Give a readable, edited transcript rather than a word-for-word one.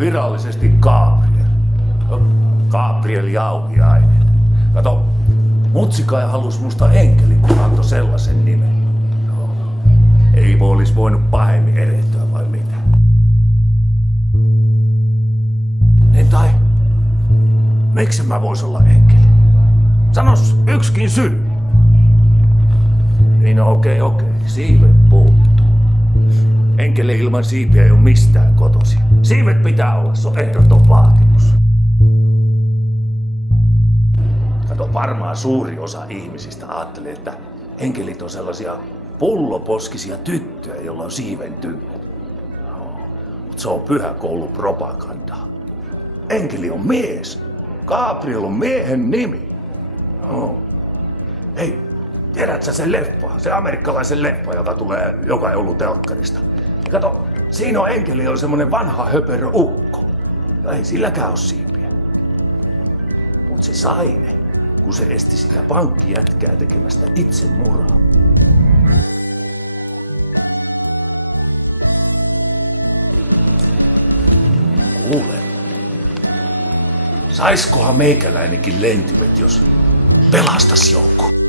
virallisesti Gabriel. Gabriel Jauhiainen. Kato, mutsikai halus musta enkeli, kun antoi sellaisen nimen. No, ei olis voinut pahemmin erehtyä vai mitä? Niin tai, miksi mä vois olla enkeli? Sanos yksikin syy. Niin okei, siivet puuttuu. Enkeli ilman siipiä ei ole mistään kotosi. Siivet pitää olla, se on ehdoton vaatimus. Kato, varmaan suuri osa ihmisistä ajattelee, että enkelit on sellaisia pulloposkisia tyttöjä, joilla on siiven tymmet. No, mutta se on pyhäkoulupropagandaa. Enkeli on mies. Gabriel on miehen nimi. No. Hei, tiedät sä sen leffa? Se amerikkalaisen leffa, joka tulee joka joulu telkkarista. Ja kato, siinä on enkeli on semmonen vanha höperö ukko. Ja ei silläkään oo siipiä. Mut se sai ne, kun se esti sitä pankkijätkää tekemästä itsemurhaa. Kuule, saiskohan meikäläinenkin lentimet, jos pelastas jonkun?